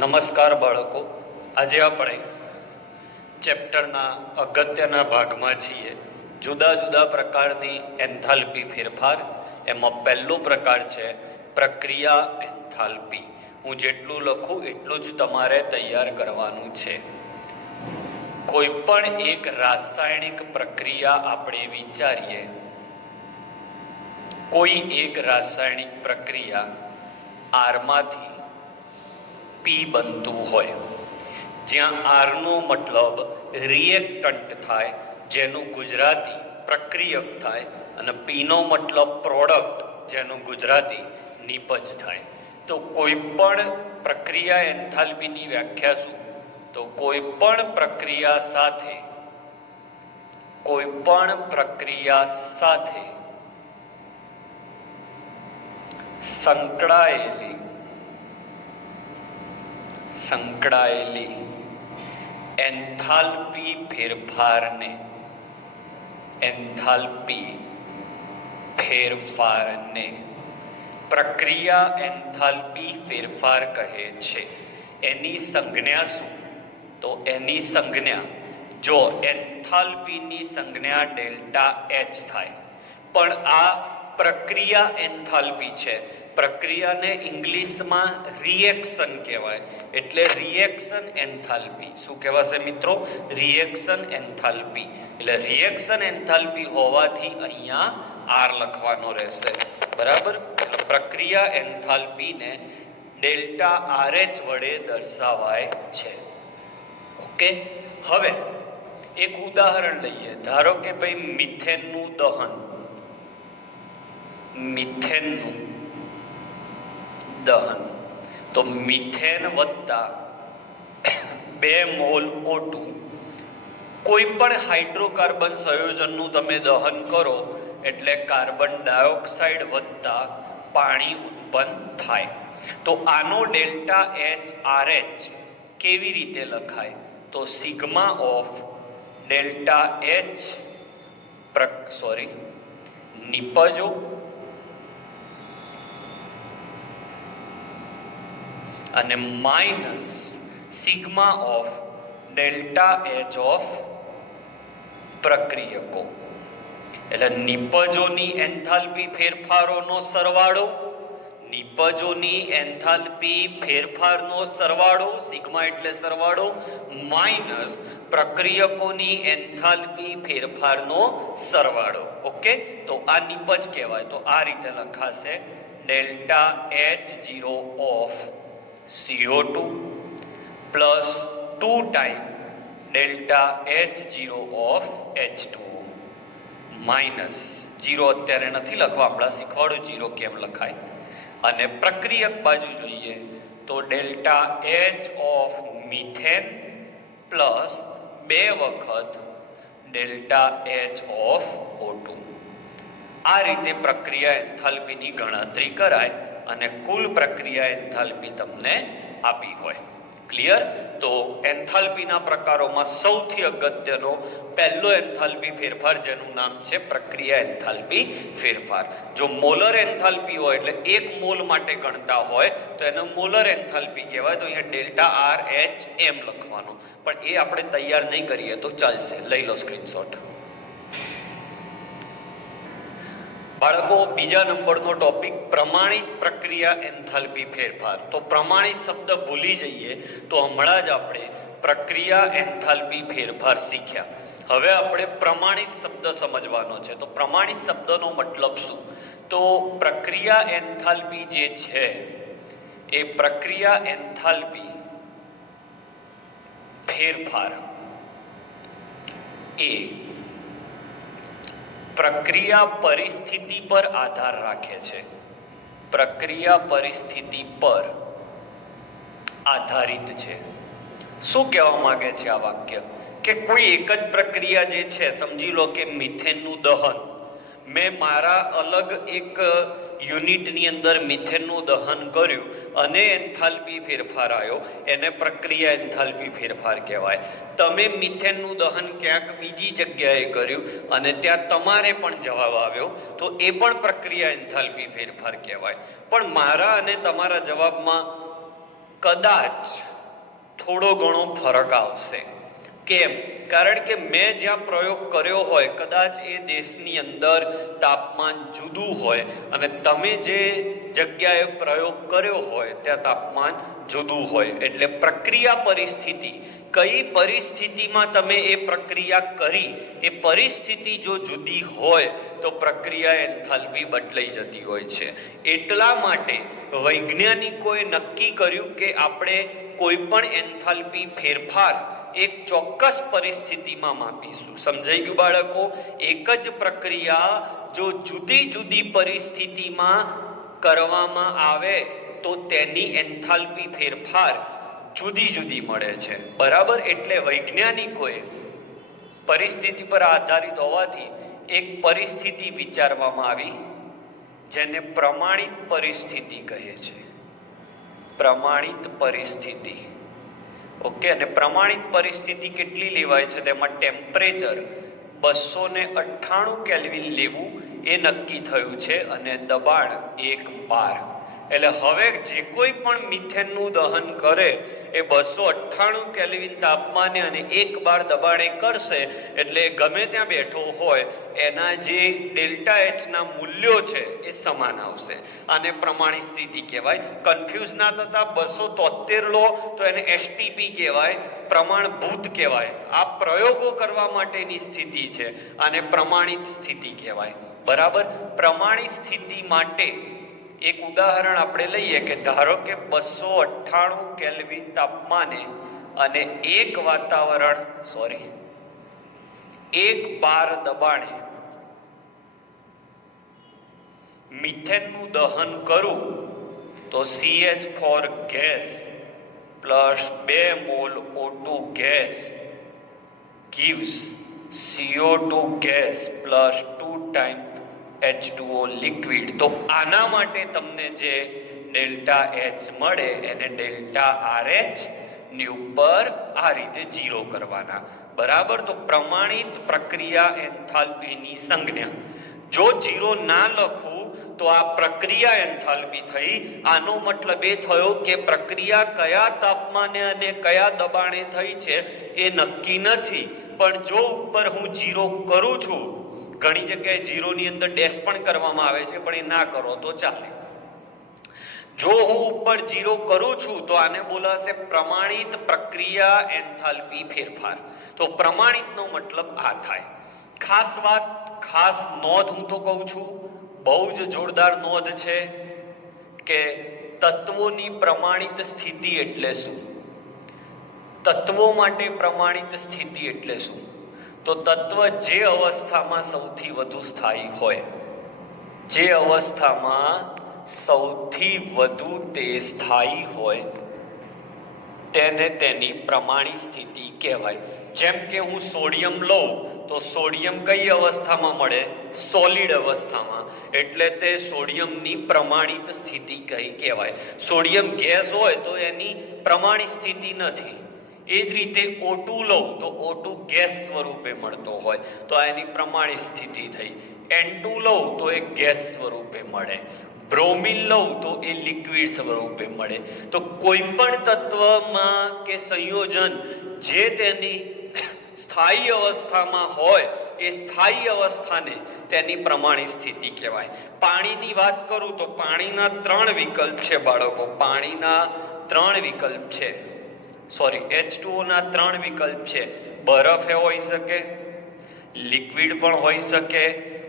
નમસ્કાર બાળકો, આજે આપણે ચેપ્ટરના અગત્યના ભાગમાં છીએ. જુદા જુદા પ્રકારની એન્થાલ્પી ફેરફાર. એમાં પહેલો પ્રકાર છે પ્રક્રિયા એન્થાલ્પી. હું જેટલું લખું એટલું જ તમારે તૈયાર કરવાનું છે. કોઈ પણ એક રાસાયણિક પ્રક્રિયા આપણે વિચારીએ, કોઈ એક રાસાયણિક પ્રક્રિયા આરમાંથી પી બનતું હોય, જ્યાં આરનો મતલબ રિએક્ટન્ટ થાય, જેનું ગુજરાતી પ્રક્રિયક થાય, અને પીનો મતલબ પ્રોડક્ટ, જેનું ગુજરાતી નિપજ થાય. તો કોઈ પણ પ્રક્રિયા એન્થાલ્પીની વ્યાખ્યા શું? તો કોઈ પણ પ્રક્રિયા સાથે સંકળાયેલી એન્થાલ્પી ફેરફારને પ્રક્રિયા એન્થાલ્પી ફેરફાર કહે છે. એની સંજ્ઞા શું? તો એની સંજ્ઞા, જો એન્થાલ્પીની સંજ્ઞા ડેલ્ટા એચ થાય, પણ આ પ્રક્રિયા એન્થાલ્પી છે. પ્રક્રિયાને ઇંગ્લિશમાં રિએક્શન કહેવાય, એટલે રિએક્શન એન્થાલ્પી. શું કહેવાશે મિત્રો? Reaction enthalpy. એટલે રિએક્શન એન્થાલ્પી હોવાથી અહીંયા આર લખવાનો રહેશે, બરાબર? એટલે પ્રક્રિયા એન્થાલ્પીને ડેલ્ટા આરએચ વડે દર્શાવાય છે. ઓકે, હવે એક ઉદાહરણ લઈએ. ધારો કે ભાઈ મિથેનનું દહન, તો મિથેન વત્તા 2 મોલ O2, કોઈ પણ હાઇડ્રોકાર્બન સંયોજનનું તમે દહન કરો એટલે કાર્બન ડાયોક્સાઇડ વત્તા પાણી ઉત્પન્ન થાય. તો આનો ડેલ્ટા એચ આરએચ કેવી રીતે લખાય? તો સિગ્મા ઓફ ડેલ્ટા એચ નિપજો અને minus sigma of delta H of પ્રક્રિયકો. એટલે નિપજોની એન્થાલ્પી ફેરફારનો સરવાળો, સિગ્મા એટલે સરવાળો, માઇનસ પ્રક્રિયકોની એન્થાલ્પી ફેરફારનો સરવાળો. ઓકે, તો આ નિપજ કહેવાય. તો આ રીતે લખાશે delta H0 of CO2 plus 2 time delta H0 of H2 minus 0. અત્યારે નથી લખવા, આપણા શીખવાડું 0 કેમ લખાય. અને પ્રક્રિયક બાજુ જોઈએ તો delta H of methane plus 2 વખત ડેલ્ટા H ઓફ O2. આ રીતે પ્રક્રિયા એન્થાલ્પીની ગણતરી કરાય અને કુલ પ્રક્રિયા એન્થાલ્પી તમને આપી હોય. ક્લિયર? તો એન્થાલ્પીના પ્રકારોમાં સૌથી અગત્યનો પહેલો એન્થાલ્પી ફેરફાર, જેનું નામ છે પ્રક્રિયા એન્થાલ્પી ફેરફાર. જો મોલર એન્થાલ્પી હોય, એટલે 1 મોલ માટે ગણતા હોય, તો એને મોલર એન્થાલ્પી કહેવાય. તો અહીંયા ડેલ્ટા આર એચ એમ લખવાનો, પણ એ આપણે તૈયાર નહીં કરીએ તો ચાલશે. લઈ લો સ્ક્રીનશોટ. બાળકો, બીજા નંબરનો ટોપિક પ્રમાણિત પ્રક્રિયા એન્થાલ્પી ફેરફાર. તો પ્રમાણિત શબ્દ ભૂલી જઈએ તો હમણાં જ આપણે પ્રક્રિયા એન્થાલ્પી ફેરફાર શીખ્યા. હવે આપણે પ્રમાણિત શબ્દ સમજવાનો છે. તો પ્રમાણિત શબ્દનો મતલબ શું? તો પ્રક્રિયા એન્થાલ્પી જે છે એ પ્રક્રિયા એન્થાલ્પી ફેરફાર એ પ્રક્રિયા પરિસ્થિતિ પર આધાર રાખે છે. પ્રક્રિયા પરિસ્થિતિ પર આધારિત છે. શું કહેવા માંગે છે આ વાક્ય? કે કોઈ એક જ પ્રક્રિયા જે છે, સમજી લો કે મિથેનનું દહન, મેં મારા અલગ એક યુનિટની અંદર મિથેનનું દહન કર્યું અને એન્થાલ્પી ફેરફાર આવ્યો, એને પ્રક્રિયા એન્થાલ્પી ફેરફાર કહેવાય. તમે મિથેનનું દહન ક્યાંક બીજી જગ્યાએ કર્યું અને ત્યાં તમારે પણ જવાબ આવ્યો, તો એ પણ પ્રક્રિયા એન્થાલ્પી ફેરફાર કહેવાય. પણ મારા અને તમારા જવાબમાં કદાચ થોડો ઘણો ફરક આવશે. કેમ? કારણ કે મેં જ્યાં પ્રયોગ કર્યો હોય કદાચ એ દેશની અંદર તાપમાન જુદું હોય અને તમે જે જગ્યાએ પ્રયોગ કર્યો હોય ત્યાં તાપમાન જુદું હોય. એટલે પ્રક્રિયા પરિસ્થિતિ, કઈ પરિસ્થિતિમાં તમે એ પ્રક્રિયા કરી એ પરિસ્થિતિ જો જુદી હોય તો પ્રક્રિયા એન્થાલ્પી બદલાઈ જતી હોય છે. એટલા માટે વૈજ્ઞાનિકોએ નક્કી કર્યું કે આપણે કોઈ પણ એન્થાલ્પી ફેરફાર એક ચોક્કસ પરિસ્થિતિમાં માપીશું. સમજાઈ ગયું બાળકો? એક જ પ્રક્રિયા જો જુદી જુદી પરિસ્થિતિમાં કરવામાં આવે તો તેની એન્થાલ્પી ફેરફાર જુદી જુદી મળે છે. બરાબર? એટલે વૈજ્ઞાનિકોએ પરિસ્થિતિ પર આધારિત હોવાથી એક પરિસ્થિતિ વિચારવામાં આવી જેને પ્રમાણિત પરિસ્થિતિ કહે છે. પ્રમાણિત પરિસ્થિતિ. ઓકે. અને પ્રમાણિત પરિસ્થિતિ કેટલી લેવાય છે? તેમાં ટેમ્પરેચર 298 કેલ્વિન લેવું એ નક્કી થયું છે અને દબાણ 1 બાર. એટલે હવે જે કોઈ પણ મિથેનનું દહન કરે એ 298 કેલ્વિન તાપમાને અને 1 બાર દબાણે કરશે. એટલે ગમે ત્યાં બેઠો હોય એના જે ડેલ્ટા એચ ના મૂલ્યો છે એ સમાન આવશે. આને પ્રમાણિત સ્થિતિ કહેવાય. કન્ફ્યુઝ ના થતા 273 લો તો એને એસટીપી કહેવાય, પ્રમાણભૂત કહેવાય. આ પ્રયોગો કરવા માટેની સ્થિતિ છે. આને પ્રમાણિત સ્થિતિ કહેવાય. બરાબર? પ્રમાણિત સ્થિતિ માટે એક ઉદાહરણ આપણે લઈએ કે ધારો કે 298 કેલ્વિન તાપમાને અને 1 બાર દબાણે મિથેનનું દહન કરું તો CH4 gas plus 2 mall O2 gas gives CO2 gas plus 2 time H2O liquid. તો આના માટે તમને જે ડેલ્ટા એચ મળે એને ડેલ્ટા RH ની ઉપર આ રીતે 0 કરવાના. બરાબર? તો પ્રમાણિત પ્રક્રિયા એન્થાલ્પીની સંજ્ઞા જો 0 ના લખું તો આ પ્રક્રિયા એન્થાલ્પી થઈ. આનો મતલબ એ થયો કે પ્રક્રિયા કયા તાપમાને અને કયા દબાણે થઈ છે એ નક્કી નથી. પણ જો ઉપર હું 0 કરું છું, ઘણી જગ્યાએ 0 ની અંદર ડેશ પણ કરવામાં આવે છે પણ એ ના કરો તો ચાલે. જો હું ઉપર 0 કરું છું તો આને બોલાશે પ્રમાણિત પ્રક્રિયા એન્થાલ્પી ફેરફાર. તો પ્રમાણિતનો મતલબ આ થાય. ખાસ વાત, ખાસ નોંધ હું તો કહું છું, બહુ જ જોરદાર નોંધ છે કે તત્વોની પ્રમાણિત સ્થિતિ એટલે શું? તત્વો માટે પ્રમાણિત સ્થિતિ એટલે શું? તો તત્વ જે અવસ્થામાં સૌથી વધુ સ્થાયી હોય, જે અવસ્થામાં સૌથી વધુ તે સ્થાયી હોય તેને તેની પ્રમાણિત સ્થિતિ કહેવાય. જેમ કે હું સોડિયમ લઉં તો સોડિયમ કઈ અવસ્થામાં મળે? સોલિડ અવસ્થામાં. એટલે તે સોડિયમની પ્રમાણિત સ્થિતિ કહેવાય. સોડિયમ ગેસ હોય તો એની પ્રમાણિત સ્થિતિ નથી. એ જ રીતે O2 લઉં તો O2 ગેસ સ્વરૂપે મળતો હોય તો એની પ્રમાણિત સ્થિતિ થઈ. N2 લઉં તો એ ગેસ સ્વરૂપે મળે. બ્રોમિન લઉં તો એ લિક્વિડ સ્વરૂપે મળે. તો કોઈ પણ તત્વમાં કે સંયોજન જે તેની સ્થાયી અવસ્થામાં હોય એ સ્થાયી અવસ્થાને તેની પ્રમાણિત સ્થિતિ કહેવાય. પાણીની વાત કરું તો પાણીના 3 વિકલ્પ છે બાળકો. પાણીના 3 વિકલ્પ છે. H2O ના 3 વિકલ્પ છે. બરફ હોઈ શકે, લિક્વિડ પણ હોઈ શકે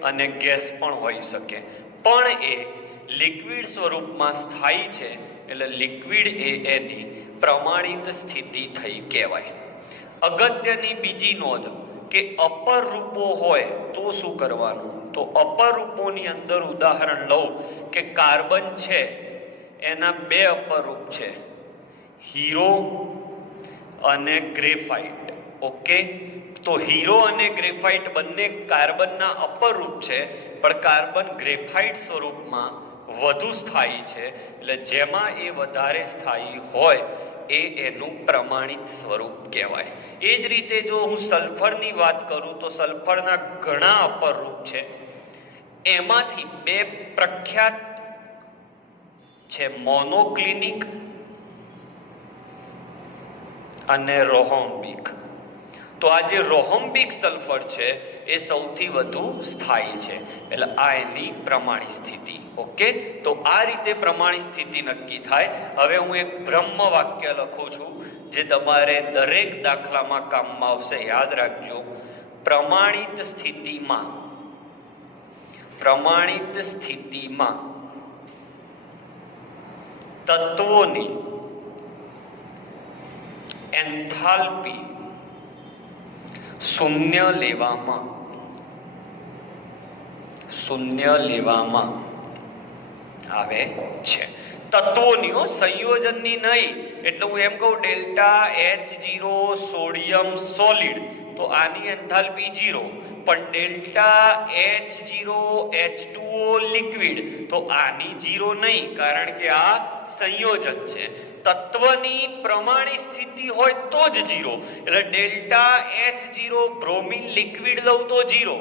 અને ગેસ પણ હોઈ શકે. પણ એ લિક્વિડ સ્વરૂપમાં સ્થાયી છે એટલે લિક્વિડ એ એની પ્રમાણિત સ્થિતિ થઈ કહેવાય. અગત્યની બીજી નોંધ કે અપર રૂપો હોય તો શું કરવાનું? તો અપર રૂપોની અંદર ઉદાહરણ લઉં કે કાર્બન છે એના 2 અપર રૂપ છે, હીરો અને ગ્રેફાઇટ. ઓકે. તો હીરો અને ગ્રેફાઇટ બંને કાર્બનના અપર રૂપ છે પણ કાર્બન ગ્રેફાઇટ સ્વરૂપમાં વધુ સ્થાયી છે. એટલે જેમાં એ વધારે સ્થાયી હોય એ એનું પ્રમાણિત સ્વરૂપ કહેવાય. એ જ રીતે જો હું સલ્ફરની વાત કરું તો સલ્ફરના ઘણા અપર રૂપ છે. એમાંથી 2 પ્રખ્યાત છે, મોનોક્લિનિક અને રોહોમ્બિક. તો આ જે રોહોમ્બિક સલ્ફર છે એ સૌથી વધુ સ્થાયી છે, એટલે આ એની પ્રમાણિત સ્થિતિ. ઓકે, તો આ રીતે પ્રમાણિત સ્થિતિ નક્કી થાય. હવે હું એક બ્રહ્મ વાક્ય લખું છું જે તમારે દરેક દાખલામાં કામમાં આવશે. યાદ રાખજો, પ્રમાણિત સ્થિતિમાં તત્વોની એન્થાલ્પી શૂન્ય લેવામાં આવે છે. તત્વોની, સંયોજનની નહીં. એટલે હું એમ કહું ડેલ્ટા H0 સોડિયમ સોલિડ, તો આની એન્થાલ્પી 0. પણ ડેલ્ટા H0 H2O લિક્વિડ, તો આની 0 નહીં, કારણ કે આ સંયોજન છે. તત્વની પ્રમાણિત સ્થિતિ હોય તો જ 0. એટલે ડેલ્ટા H0 બ્રોમિન લિક્વિડ લઉં તો 0,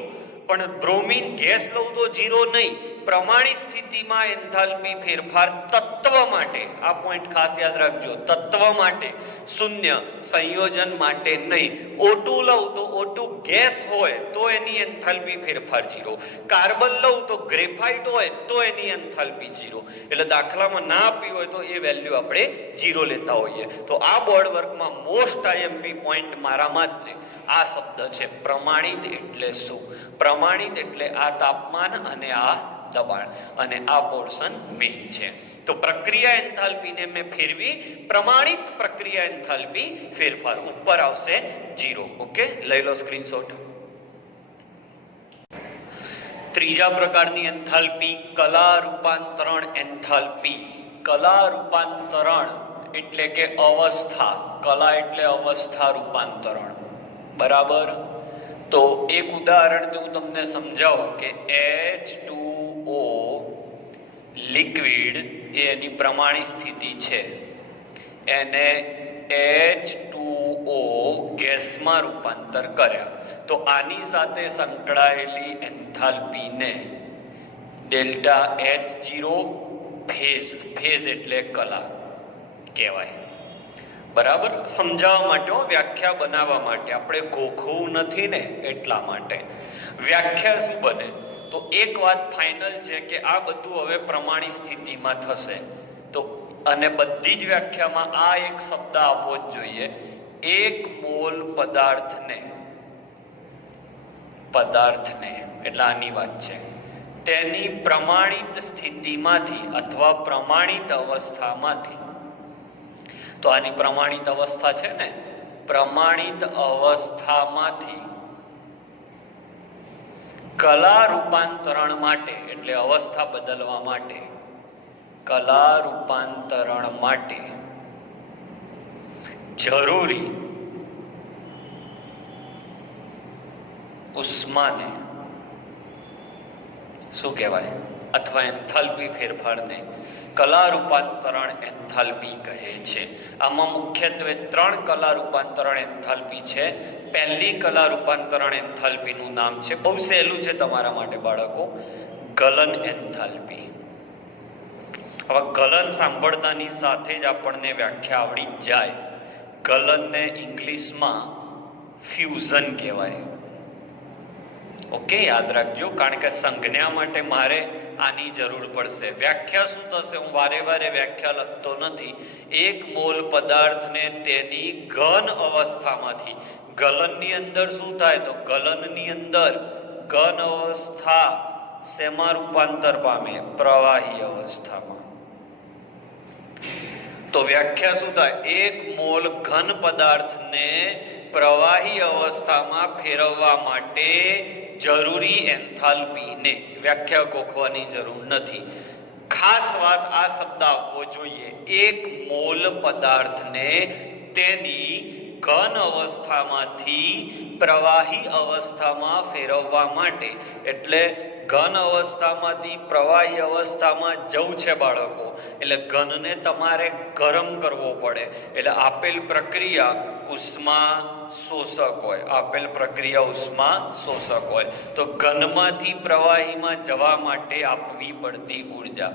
પણ બ્રોમિન ગેસ લઉં તો 0 નહીં. પ્રમાણિત સ્થિતિમાં એન્થાલ્પી ફેરફાર તત્વ માટે, આ પોઈન્ટ ખાસ યાદ રાખજો, તત્વ માટે શૂન્ય, સંયોજન માટે નહીં. O2 લઉં તો O2 ગેસ હોય તો એની એન્થાલ્પી ફેરફાર 0. કાર્બન લઉં તો ગ્રેફાઇટ હોય તો એની એન્થાલ્પી 0. એટલે દાખલામાં ના આપી હોય તો એ વેલ્યુ આપણે 0 લેતા હોઈએ. તો આ બોર્ડ વર્કમાં મોસ્ટ આઈએમપી પોઈન્ટ મારા માટે આ શબ્દ છે પ્રમાણિત. એટલે શું? પ્રમાણિત એટલે આ તાપમાન અને આ દબાણ, અને આ પોર્શન મેઇન છે. તો પ્રક્રિયા એન્થાલ્પીને મેં ફેરવી, પ્રમાણિત પ્રક્રિયા એન્થાલ્પી ફેરફાર ઉપર આવશે 0. ઓકે, લઈ લો સ્ક્રીનશોટ. ત્રીજા પ્રકારની એન્થાલ્પી કલા રૂપાંતરણ એન્થાલ્પી. કલા રૂપાંતરણ એટલે કે અવસ્થા, કલા એટલે અવસ્થા રૂપાંતરણ, બરાબર. તો એક ઉદાહરણથી હું તમને સમજાવું કે H2O લિક્વિડ એ એની પ્રમાણિત સ્થિતિ છે, એને H2O ગેસમાં રૂપાંતર કર્યા, તો આની સાથે સંકળાયેલી એન્થાલ્પીને ડેલ્ટા H0 ફેઝ એટલે કલા કહેવાય. બરાબર, સમજાવવા માટે, વ્યાખ્યા બનાવવા માટે, આપણે ગોખવું નથી ને એટલા માટે. વ્યાખ્યા શું બને? તો એક વાત ફાઇનલ છે કે આ બધું હવે પ્રમાણિત સ્થિતિમાં થશે. તો અને બધી જ વ્યાખ્યામાં આ એક શબ્દ આવવો જ જોઈએ, 1 મોલ પદાર્થને, એટલે આની વાત છે, તેની પ્રમાણિત સ્થિતિમાંથી અથવા પ્રમાણિત અવસ્થામાંથી. તો આની પ્રમાણિત અવસ્થા છે ને, પ્રમાણિત અવસ્થામાંથી કલા રૂપાંતરણ માટે, એટલે અવસ્થા બદલવા માટે, કલા રૂપાંતરણ માટે જરૂરી ઉષ્માને શું કહેવાય? અથવા એન્થાલ્પી ફેરફારને કલા રૂપાંતરણ એન્થાલ્પી કહે છે. આમાં મુખ્યત્વે 3 કલા રૂપાંતરણ એન્થાલ્પી છે. પહેલી કલા રૂપાંતરણ એન્થાલ્પીનું નામ છે, બહુ સહેલું છે તમારા માટે બાળકો, ગલન એન્થાલ્પી. હવે ગલન સાંભળતાની સાથે જ આપણને વ્યાખ્યા આવડી જ જાય. ગલનને ઇંગ્લિશમાં ફ્યુઝન કહેવાય. ઓકે, યાદ રાખજો, કારણ કે સંજ્ઞા માટે મારે આની જરૂર પડશે. વ્યાખ્યા શું થશે? હું વારે વારે વ્યાખ્યા લખતો નથી. 1 મોલ પદાર્થને તેની ઘન અવસ્થામાંથી, ગલનની અંદર શું થાય? તો ગલનની અંદર ઘન અવસ્થા શેમાં રૂપાંતર પામે? પ્રવાહી અવસ્થામાં. તો વ્યાખ્યા શું થાય? 1 મોલ ઘન પદાર્થને પ્રવાહી અવસ્થામાં ફેરવવા માટે જરૂરી એન્થાલ્પીને, વ્યાખ્યા ગોખવાની જરૂર નથી. ખાસ વાત આ શબ્દ આપવો જોઈએ, 1 મોલ પદાર્થને તેની ઘન અવસ્થામાંથી પ્રવાહી અવસ્થામાં ફેરવવા માટે. એટલે ઘન અવસ્થામાંથી પ્રવાહી અવસ્થામાં જવું છે બાળકો, એટલે ઘનને તમારે ગરમ કરવો પડે. એટલે આપેલ પ્રક્રિયા ઉષ્મા શોષક હોય, આપેલ પ્રક્રિયા ઉષ્મા શોષક હોય. તો ઘનમાંથી પ્રવાહીમાં જવા માટે આપવી પડતી ઉર્જા.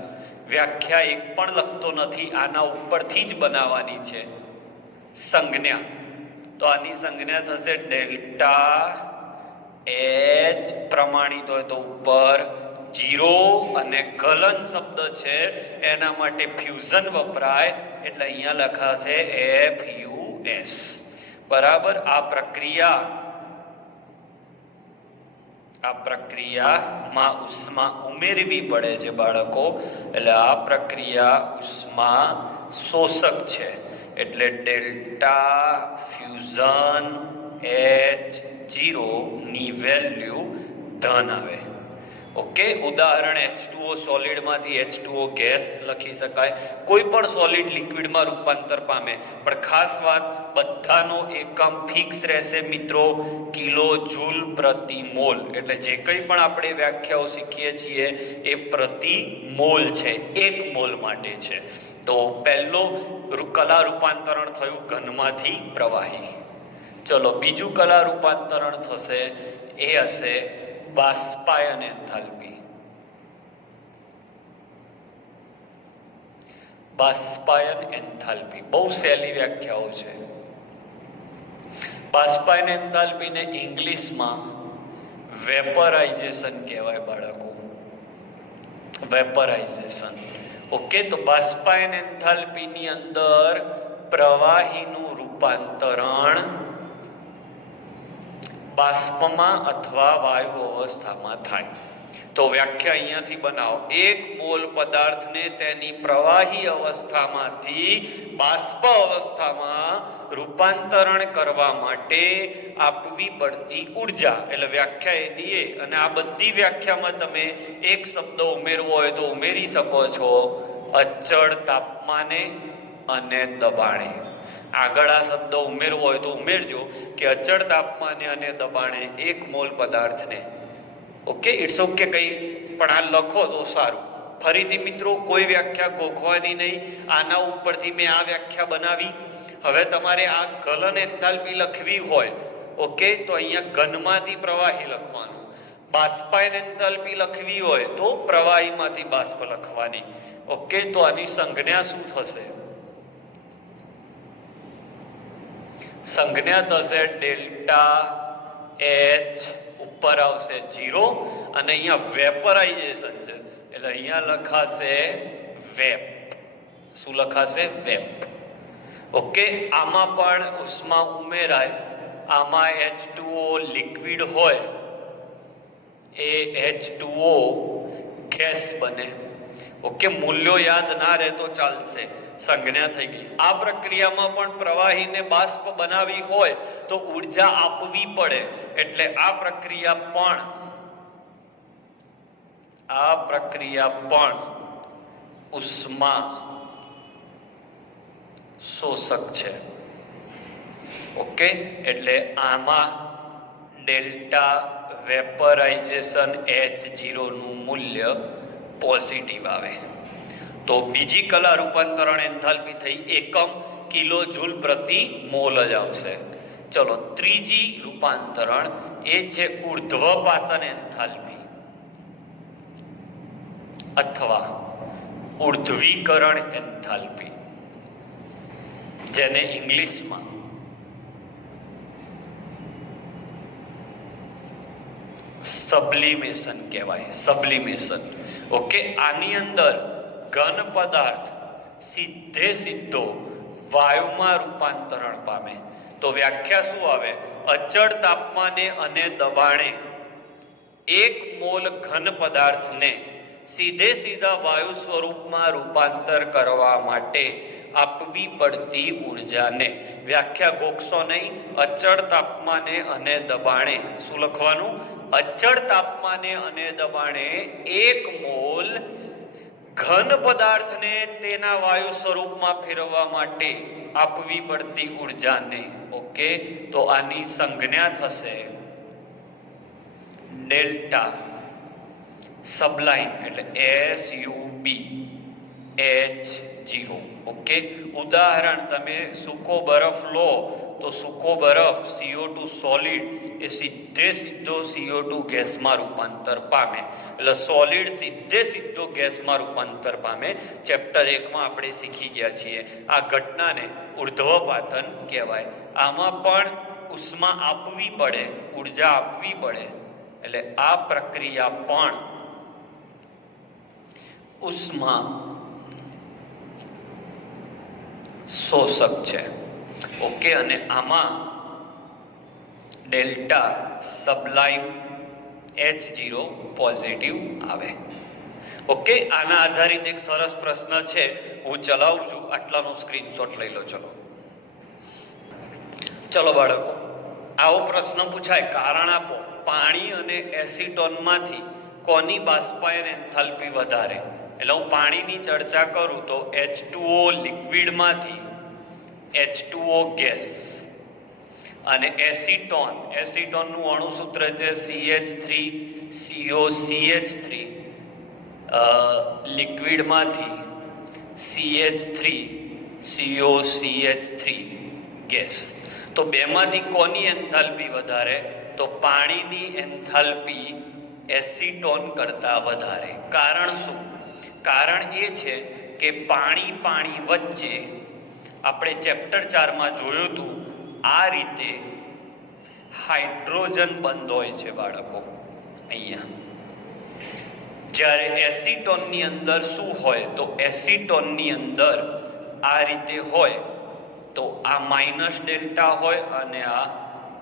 વ્યાખ્યા એક પણ લખતો નથી, આના ઉપરથી જ બનાવવાની છે સંજ્ઞા. તો આની સંજ્ઞા થશે ડેલ્ટા એચ, પ્રમાણિત હોય તો ઉપર 0, અને ગલન શબ્દ છે એના માટે ફ્યુઝન વપરાય એટલે અહીંયા લખાશે FUS. બરાબર. આ પ્રક્રિયામાં ઉષ્મા ઉમેરવી પડે છે બાળકો, એટલે આ પ્રક્રિયા ઉષ્મા શોષક છે એટલે ડેલ્ટા ફ્યુઝન H0 ની વેલ્યુ ધન આવે. ઓકે. ઉદાહરણ H2O સોલિડ માંથી H2O ગેસ લખી શકાય. કોઈ પણ સોલિડ લિક્વિડમાં રૂપાંતર પામે, પણ ખાસ વાત બધાનો એકમ ફિક્સ રહેશે મિત્રો, કિલો જૂલ પ્રતિ મોલ. એટલે જે કંઈ પણ આપણે વ્યાખ્યાઓ શીખીએ છીએ એ પ્રતિ મોલ છે, 1 મોલ માટે છે. તો પહેલો કલા રૂપાંતરણ થયું ઘનમાંથી પ્રવાહી. ચલો બીજું કલા રૂપાંતરણ થશે એ હશે બાષ્પાયન એન્થાલ્પી. બાષ્પાયન એન્થાલ્પી બહુ સહેલી વ્યાખ્યાઓ છે. બાષ્પાયન એન્થાલ્પીને ઇંગ્લિશમાં વેપરાઇઝેશન કહેવાય બાળકો, વેપરાઇઝેશન. ઓકે. તો બાષ્પાયન એન્થાલ્પીની અંદર પ્રવાહીનું રૂપાંતરણ બાષ્પમાં અથવા વાયુ અવસ્થામાં થાય. તો વ્યાખ્યા અહીંયાથી બનાવો. 1 મોલ પદાર્થને તેની પ્રવાહી અવસ્થામાંથી બાષ્પ અવસ્થામાં રૂપાંતરણ કરવા માટે આપવી પડતી ઉર્જા, એટલે વ્યાખ્યા એની એ. અને આ બધી વ્યાખ્યામાં તમે એક શબ્દ ઉમેરવો હોય તો ઉમેરી શકો છો, અચળ તાપમાને અને દબાણે. આગળ આ શબ્દ ઉમેરવો હોય તો ઉમેરજો કે અચળ તાપમાને અને દબાણે 1 મોલ પદાર્થને. ઓકે. It's okay. કંઈ પણ આ લખો તો સારું. ફરીથી મિત્રો કોઈ વ્યાખ્યા ગોખવાની નહીં. આના ઉપરથી મેં આ વ્યાખ્યા બનાવી. હવે તમારે આ ગલન એન્થાલ્પી લખવી હોય, ઓકે, તો અહીંયા ઘનમાંથી પ્રવાહી લખવાનું. બાષ્પાયન એન્થાલ્પી લખવી હોય તો પ્રવાહીમાંથી બાષ્પ લખવાની. ઓકે. તો આની સંજ્ઞા શું થશે? સંજ્ઞા થશે ડેલ્ટા H, ઉપર આવશે 0, અને અહીંયા વેપરાઇઝેશન છે એટલે અહીંયા લખાશે વેપ. શું લખાશે? વેપ. ઓકે. આમાં પણ ઉષ્મા ઉમેરાય. આમાં H2O લિક્વિડ હોય એ H2O ગેસ બને. ઓકે. મૂલ્યો યાદ ના રહે તો ચાલશે. સંજ્ઞા થઈ ગઈ. આ પ્રક્રિયામાં પણ પ્રવાહીને બાષ્પ બનાવી હોય તો ઉર્જા આપવી પડે, એટલે આ પ્રક્રિયા પણ ઉષ્મા શોષક છે. ઓકે. એટલે આમાં ડેલ્ટા વેપરાઇઝેશન H0 નું મૂલ્ય પોઝિટિવ આવે. તો બીજી કલા રૂપાંતરણ એન્થાલ્પી થઈ એકમ કિલો જૂલ પ્રતિ મોલ જ આવશે. ચલો ત્રીજી રૂપાંતરણ એ છે ઉર્ધ્વપાતન એન્થાલ્પી અથવા ઉર્ધ્વીકરણ એન્થાલ્પી, જેને ઇંગ્લિશમાં સબ્લિમેશન કહેવાય. સબ્લિમેશન. ઓકે. આની અંદર ઘન પદાર્થ સીધો વાયુમાં રૂપાંતરણ પામે. તો વ્યાખ્યા શું આવે? અચળ તાપમાને અને દબાણે 1 મોલ ઘન પદાર્થને સીધા વાયુ સ્વરૂપમાં રૂપાંતર કરવા માટે આપવી પડતી ઉર્જાને. વ્યાખ્યા ગોખશો નહીં. અચળ તાપમાને અને દબાણે શું લખવાનું? અચળ તાપમાને અને દબાણે 1 મોલ ઘન પદાર્થને તેના વાયુ સ્વરૂપમાં ફેરવવા માટે આપવી પડતી ઉર્જાને. ઓકે. તો આની સંજ્ઞા થશે ડેલ્ટા સબલાઇન, એટલે SUB H0. ઓકે. ઉદાહરણ, તમે સૂકો બરફ લો તો સૂકો બરફ CO2 સોલિડ એ સીધો CO2 ગેસમાં રૂપાંતર પામે, એટલે સોલિડ સીધો ગેસમાં રૂપાંતર પામે. ચેપ્ટર 1 આપણે શીખી ગયા છીએ. આ ઘટનાને ઉર્ધ્વપાતન કહેવાય. આમાં પણ ઉષ્મા આપવી પડે, ઉર્જા આપવી પડે, એટલે આ પ્રક્રિયા પણ ઉષ્મા શોષક છે. ઓકે, અને આમાં ડેલ્ટા સબલાઇમ H0 પોઝિટિવ આવે. ઓકે, આના આધારિત એક સરસ પ્રશ્ન છે, હું ચલાવું છું, આટલાનો સ્ક્રીનશોટ લઈ લો. ચલો બાળકો, આવો પ્રશ્ન પૂછાય, કારણ આપો, પાણી અને એસિટોનમાંથી કોની બાષ્પાયન એન્થાલ્પી વધારે? એટલે હું પાણીની ચર્ચા કરું તો H2O લિક્વિડમાંથી H2O ગેસ અને એસિટોનનું અણુસૂત્ર છે CH3COCH3, લિક્વિડમાંથી CH3COCH3 ગેસ. તો બેમાંથી કોની એન્થાલ્પી વધારે? તો પાણીની એન્થાલ્પી એસિટોન કરતા વધારે. કારણ શું? કારણ એ છે કે પાણી વચ્ચે આપણે ચેપ્ટર 4 જોયું હતું, આ રીતે હાઇડ્રોજન બંધ હોય છે બાળકો. અહીંયા જ્યારે એસિટોનની અંદર શું હોય? તો એસિટોનની અંદર આ રીતે હોય, તો આ માઇનસ ડેલ્ટા હોય અને આ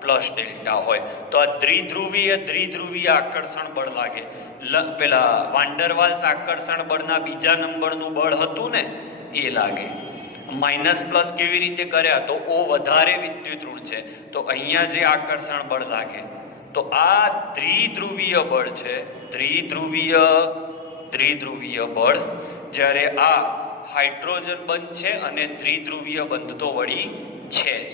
પ્લસ ડેલ્ટા હોય. તો આ દ્વિધ્રુવીય આકર્ષણ બળ લાગે. પેલા વાન્ડરવાલ્સ આકર્ષણ બળના બીજા નંબરનું બળ હતું ને, એ લાગે. માઇનસ પ્લસ કેવી રીતે કર્યા? તો O વધારે વિદ્યુત ઋણ છે, તો અહીંયા જે આકર્ષણ બળ લાગે, તો આ દ્વિધ્રુવીય બળ છે. દ્વિધ્રુવીય બળ. જ્યારે આ હાઇડ્રોજન બંધ છે અને દ્વિધ્રુવીય બંધ તો વળી છે જ.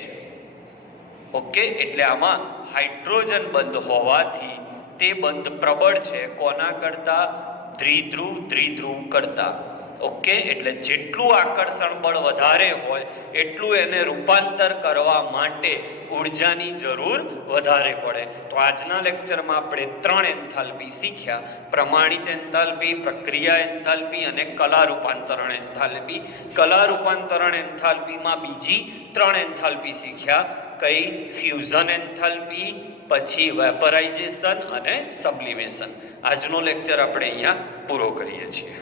ઓકે, એટલે આમાં હાઇડ્રોજન બંધ હોવાથી તે બંધ પ્રબળ છે. કોના કરતા? દ્વિધ્રુવ કરતા. ઓકે, એટલે જેટલું આકર્ષણ બળ વધારે હોય એટલું એને રૂપાંતર કરવા માટે ઉર્જાની જરૂર વધારે પડે. તો આજના લેક્ચરમાં આપણે 3 એન્થાલ્પી શીખ્યા: પ્રમાણિત એન્થાલ્પી, પ્રક્રિયા એન્થાલ્પી અને કલા રૂપાંતરણ એન્થાલ્પી. કલા રૂપાંતરણ એન્થાલ્પીમાં બીજી 3 એન્થાલ્પી શીખ્યા. કઈ? ફ્યુઝન એન્થાલ્પી, પછી વેપરાઇઝેશન અને સબ્લિમેશન. આજનો લેક્ચર આપણે અહીંયા પૂરો કરીએ છીએ.